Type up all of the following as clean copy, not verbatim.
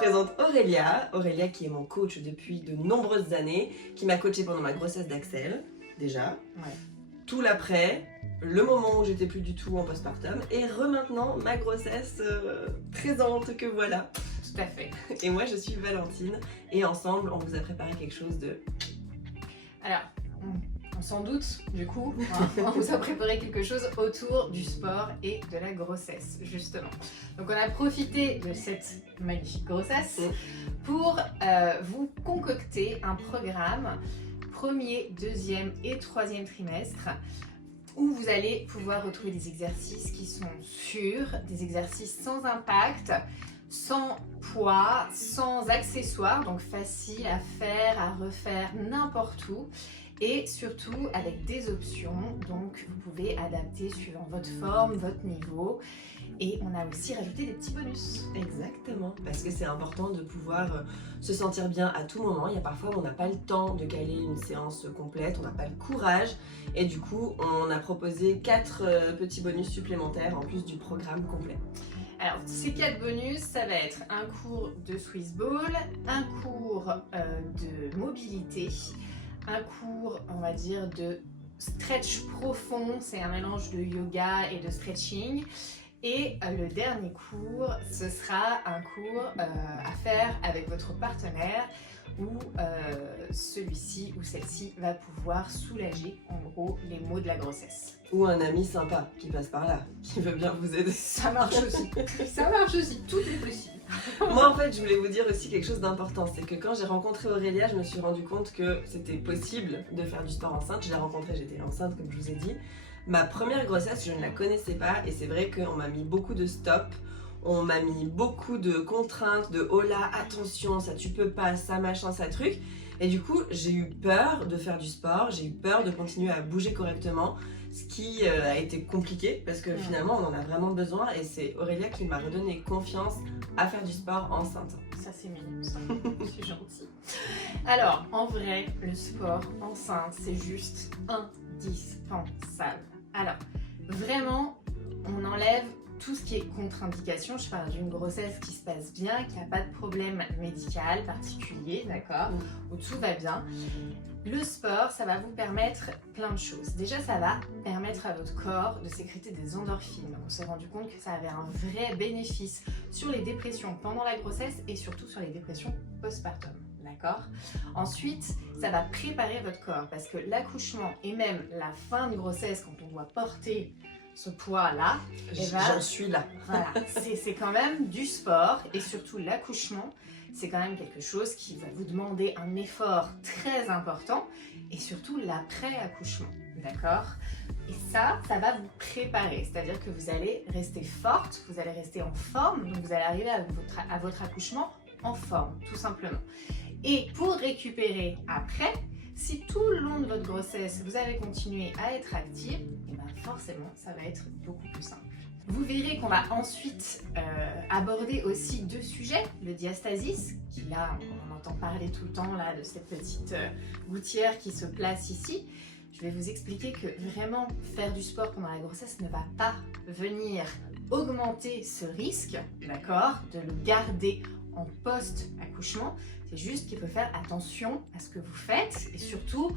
présente Aurélia. Aurélia qui est mon coach depuis de nombreuses années, qui m'a coachée pendant ma grossesse d'Axel, déjà. Ouais. Tout l'après, le moment où j'étais plus du tout en postpartum, et maintenant ma grossesse présente que voilà. Tout à fait. Et moi je suis Valentine, et ensemble on vous a préparé quelque chose de... Alors, on s'en doute, du coup, hein, on vous a préparé quelque chose autour du sport et de la grossesse, justement. Donc on a profité de cette magnifique grossesse pour vous concocter un programme premier, deuxième et troisième trimestre où vous allez pouvoir retrouver des exercices qui sont sûrs, des exercices sans impact, sans poids, sans accessoires, donc facile à faire, à refaire n'importe où. Et surtout avec des options, donc vous pouvez adapter suivant votre forme, votre niveau. Et on a aussi rajouté des petits bonus. Exactement, parce que c'est important de pouvoir se sentir bien à tout moment. Il y a parfois où on n'a pas le temps de caler une séance complète, on n'a pas le courage. Et du coup, on a proposé 4 petits bonus supplémentaires en plus du programme complet. Alors, ces 4 bonus, ça va être un cours de Swiss Ball, un cours de mobilité, un cours, on va dire, de stretch profond, c'est un mélange de yoga et de stretching. Et le dernier cours, ce sera un cours à faire avec votre partenaire où celui-ci ou celle-ci va pouvoir soulager en gros les maux de la grossesse. Ou un ami sympa qui passe par là, qui veut bien vous aider. Ça marche aussi, ça marche aussi, tout est possible. Moi en fait je voulais vous dire aussi quelque chose d'important, c'est que quand j'ai rencontré Aurélia, je me suis rendu compte que c'était possible de faire du sport enceinte. Je l'ai rencontrée, j'étais enceinte comme je vous ai dit. Ma première grossesse, je ne la connaissais pas et c'est vrai qu'on m'a mis beaucoup de stops, on m'a mis beaucoup de contraintes, de oh là, attention, ça tu peux pas, ça machin, ça truc. Et du coup, j'ai eu peur de faire du sport, j'ai eu peur de continuer à bouger correctement, ce qui a été compliqué parce que finalement on en a vraiment besoin et c'est Aurélia qui m'a redonné confiance à faire du sport enceinte. Ça c'est mignon, ça, c'est gentil. Alors, en vrai, le sport enceinte, c'est juste indispensable. Alors, vraiment, on enlève tout ce qui est contre-indication. Je parle d'une grossesse qui se passe bien, qui n'a pas de problème médical particulier, d'accord, où tout va bien. Le sport, ça va vous permettre plein de choses. Déjà, ça va permettre à votre corps de sécréter des endorphines. On s'est rendu compte que ça avait un vrai bénéfice sur les dépressions pendant la grossesse et surtout sur les dépressions postpartum. D'accord ? Ensuite, ça va préparer votre corps parce que l'accouchement et même la fin de grossesse, quand on doit porter ce poids-là, J'en suis là. Voilà, c'est quand même du sport et surtout l'accouchement, c'est quand même quelque chose qui va vous demander un effort très important et surtout l'après-accouchement, d'accord ? Et ça va vous préparer, c'est-à-dire que vous allez rester forte, vous allez rester en forme, donc vous allez arriver à votre accouchement en forme, tout simplement. Et pour récupérer après, si tout le long de votre grossesse, vous avez continué à être active, et bien forcément, ça va être beaucoup plus simple. Vous verrez qu'on va ensuite aborder aussi 2 sujets, le diastasis, qui là, on entend parler tout le temps là, de cette petite gouttière qui se place ici. Je vais vous expliquer que vraiment faire du sport pendant la grossesse ne va pas venir augmenter ce risque, d'accord, de le garder en post-accouchement. C'est juste qu'il faut faire attention à ce que vous faites et surtout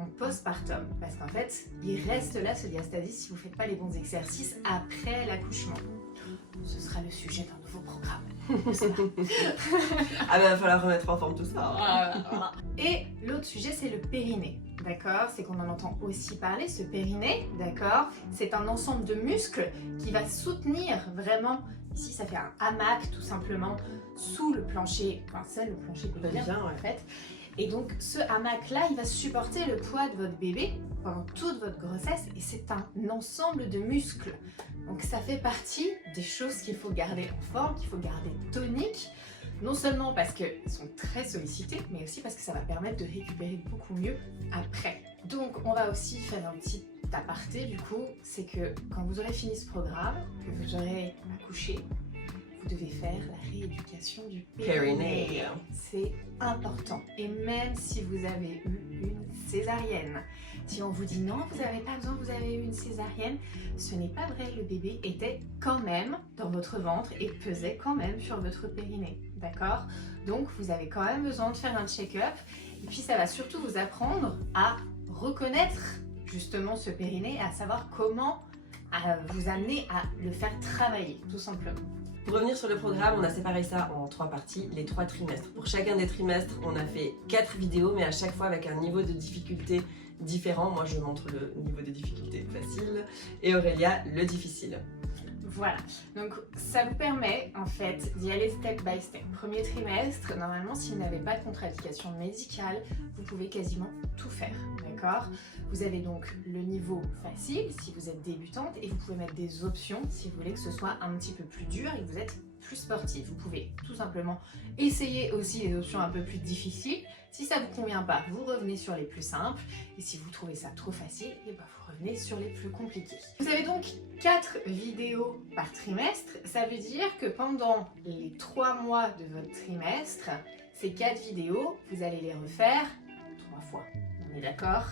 en postpartum parce qu'en fait, il reste là ce diastasis si vous ne faites pas les bons exercices après l'accouchement. Ce sera le sujet d'un nouveau programme. Ah ben il va falloir remettre en forme tout ça. Voilà. Et l'autre sujet, c'est le périnée. D'accord, c'est qu'on en entend aussi parler, ce périnée, d'accord, c'est un ensemble de muscles qui va soutenir vraiment, ici ça fait un hamac tout simplement, sous le plancher, enfin c'est le plancher pelvien en fait, et donc ce hamac là, il va supporter le poids de votre bébé pendant toute votre grossesse et c'est un ensemble de muscles, donc ça fait partie des choses qu'il faut garder en forme, qu'il faut garder tonique. Non seulement parce qu'ils sont très sollicités, mais aussi parce que ça va permettre de récupérer beaucoup mieux après. Donc on va aussi faire un petit aparté du coup, c'est que quand vous aurez fini ce programme, que vous aurez accouché, vous devez faire la rééducation du périnée. C'est important. Et même si vous avez eu une césarienne, si on vous dit non, vous n'avez pas besoin, vous avez eu une césarienne, ce n'est pas vrai, le bébé était quand même dans votre ventre et pesait quand même sur votre périnée, d'accord? Donc vous avez quand même besoin de faire un check-up et puis ça va surtout vous apprendre à reconnaître justement ce périnée, à savoir comment vous amener à le faire travailler, tout simplement. Pour revenir sur le programme, on a séparé ça en 3 parties, les 3 trimestres. Pour chacun des trimestres, on a fait 4 vidéos, mais à chaque fois avec un niveau de difficulté différent. Moi, je montre le niveau de difficulté facile et Aurélia, le difficile. Voilà, donc ça vous permet en fait d'y aller step by step. Premier trimestre, normalement, si vous n'avez pas de contre-indication médicale, vous pouvez quasiment tout faire, d'accord? Vous avez donc le niveau facile si vous êtes débutante et vous pouvez mettre des options si vous voulez que ce soit un petit peu plus dur et que vous êtes plus sportif. Vous pouvez tout simplement essayer aussi les options un peu plus difficiles. Si ça ne vous convient pas, vous revenez sur les plus simples. Et si vous trouvez ça trop facile, et ben vous revenez sur les plus compliqués. Vous avez donc 4 vidéos par trimestre. Ça veut dire que pendant les 3 mois de votre trimestre, ces 4 vidéos, vous allez les refaire 3 fois. On est d'accord ?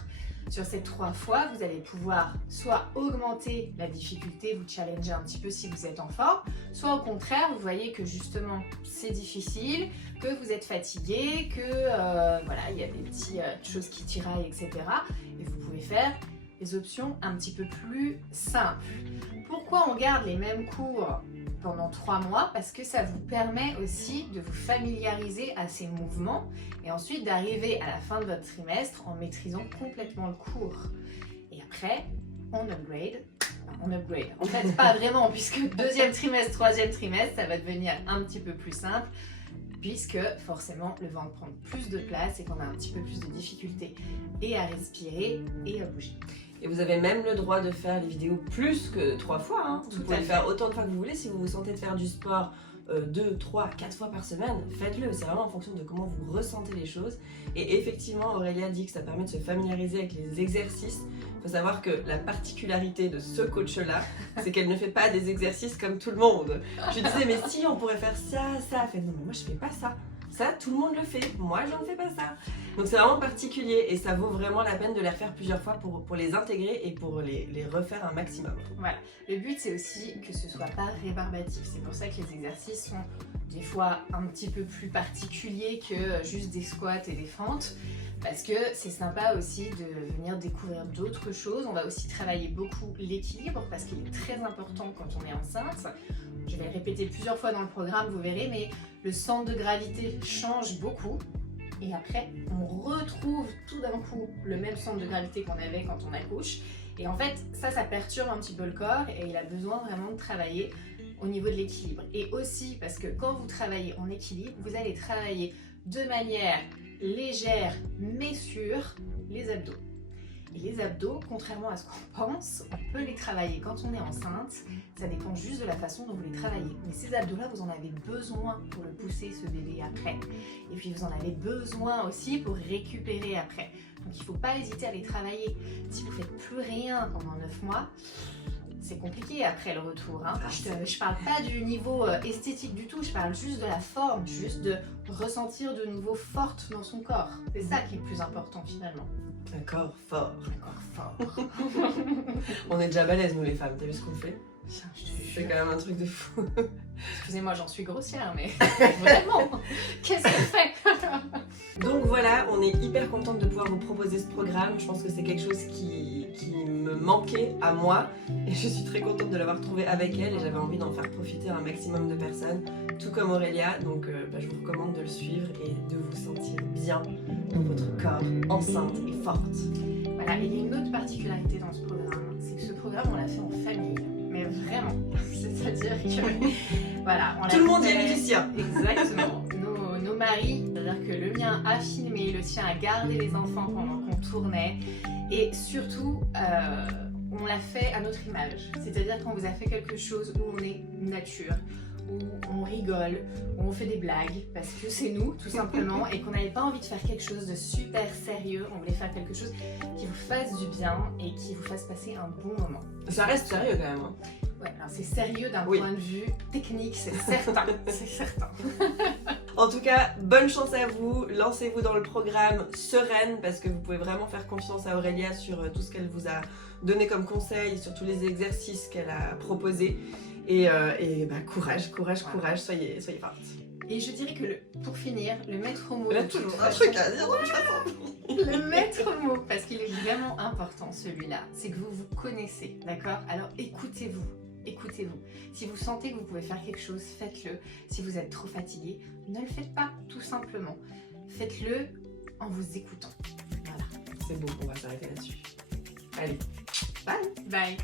Sur ces 3 fois, vous allez pouvoir soit augmenter la difficulté, vous challenger un petit peu si vous êtes en forme, soit au contraire, vous voyez que justement c'est difficile, que vous êtes fatigué, que voilà, il y a des petites choses qui tiraillent, etc. Et vous pouvez faire des options un petit peu plus simples. Pourquoi on garde les mêmes cours pendant 3 mois? Parce que ça vous permet aussi de vous familiariser à ces mouvements et ensuite d'arriver à la fin de votre trimestre en maîtrisant complètement le cours. Et après, on upgrade. En fait, pas vraiment, puisque 2e trimestre, 3e trimestre, ça va devenir un petit peu plus simple, puisque forcément le ventre prend plus de place et qu'on a un petit peu plus de difficulté et à respirer et à bouger. Et vous avez même le droit de faire les vidéos plus que 3 fois. Hein. Vous pouvez le faire autant de fois que vous voulez. Si vous vous sentez de faire du sport 2, 3, 4 fois par semaine, faites-le. C'est vraiment en fonction de comment vous ressentez les choses. Et effectivement, Aurélia dit que ça permet de se familiariser avec les exercices. Il faut savoir que la particularité de ce coach-là, c'est qu'elle ne fait pas des exercices comme tout le monde. Je lui disais, mais si, on pourrait faire ça, ça. Elle fait, non, mais moi, je fais pas ça. Ça, tout le monde le fait. Moi, je ne fais pas ça. Donc, c'est vraiment particulier et ça vaut vraiment la peine de les refaire plusieurs fois pour les intégrer et pour les refaire un maximum. Voilà. Le but, c'est aussi que ce soit pas rébarbatif. C'est pour ça que les exercices sont des fois un petit peu plus particuliers que juste des squats et des fentes. Parce que c'est sympa aussi de venir découvrir d'autres choses. On va aussi travailler beaucoup l'équilibre parce qu'il est très important quand on est enceinte. Je vais le répéter plusieurs fois dans le programme, vous verrez, mais le centre de gravité change beaucoup. Et après, on retrouve tout d'un coup le même centre de gravité qu'on avait quand on accouche. Et en fait, ça perturbe un petit peu le corps et il a besoin vraiment de travailler au niveau de l'équilibre. Et aussi parce que quand vous travaillez en équilibre, vous allez travailler de manière légère mais sûre les abdos. Et les abdos, contrairement à ce qu'on pense, on peut les travailler quand on est enceinte. Ça dépend juste de la façon dont vous les travaillez. Mais ces abdos-là, vous en avez besoin pour le pousser, ce bébé, après. Et puis vous en avez besoin aussi pour récupérer après. Donc il ne faut pas hésiter à les travailler. Si vous ne faites plus rien pendant 9 mois, c'est compliqué après le retour. Hein. Je parle pas du niveau esthétique du tout, je parle juste de la forme, juste de ressentir de nouveau forte dans son corps. C'est ça qui est le plus important finalement. Un corps fort. Un corps fort. On est déjà balèzes nous les femmes, t'as vu ce qu'on fait? C'est quand même un truc de fou. Excusez-moi, j'en suis grossière, mais vraiment, qu'est-ce qu'elle fait? Donc voilà, on est hyper contente de pouvoir vous proposer ce programme. Je pense que c'est quelque chose qui me manquait à moi et je suis très contente de l'avoir trouvé avec elle et j'avais envie d'en faire profiter un maximum de personnes, tout comme Aurélia. Donc je vous recommande de le suivre et de vous sentir bien dans votre corps, enceinte et forte. Voilà, et il y a une autre particularité dans ce programme, c'est que ce programme, on l'a fait en famille. Mais vraiment, c'est-à-dire que voilà, on tout le monde y a mis du sien. Exactement. Nos maris, c'est-à-dire que le mien a filmé, le tien a gardé les enfants pendant qu'on tournait, et surtout, on l'a fait à notre image. C'est-à-dire qu'on vous a fait quelque chose où on est nature, où on rigole, où on fait des blagues, parce que c'est nous, tout simplement, et qu'on n'avait pas envie de faire quelque chose de super sérieux. On voulait faire quelque chose qui vous fasse du bien et qui vous fasse passer un bon moment. Ça reste sérieux quand même. Hein. Ouais, alors c'est sérieux d'un point de vue technique, c'est certain, c'est certain. En tout cas, bonne chance à vous, lancez-vous dans le programme sereine parce que vous pouvez vraiment faire confiance à Aurélia sur tout ce qu'elle vous a donné comme conseil, sur tous les exercices qu'elle a proposés. Et bah, courage, soyez fortes. Et je dirais que pour finir, le maître mot. Il y a toujours un truc à dire. Le maître mot, parce qu'il est vraiment important celui-là, c'est que vous vous connaissez, d'accord? Alors écoutez-vous. Écoutez-vous. Si vous sentez que vous pouvez faire quelque chose, faites-le. Si vous êtes trop fatigué, ne le faites pas, tout simplement. Faites-le en vous écoutant. Voilà. C'est bon, on va s'arrêter là-dessus. Allez, Bye. Bye.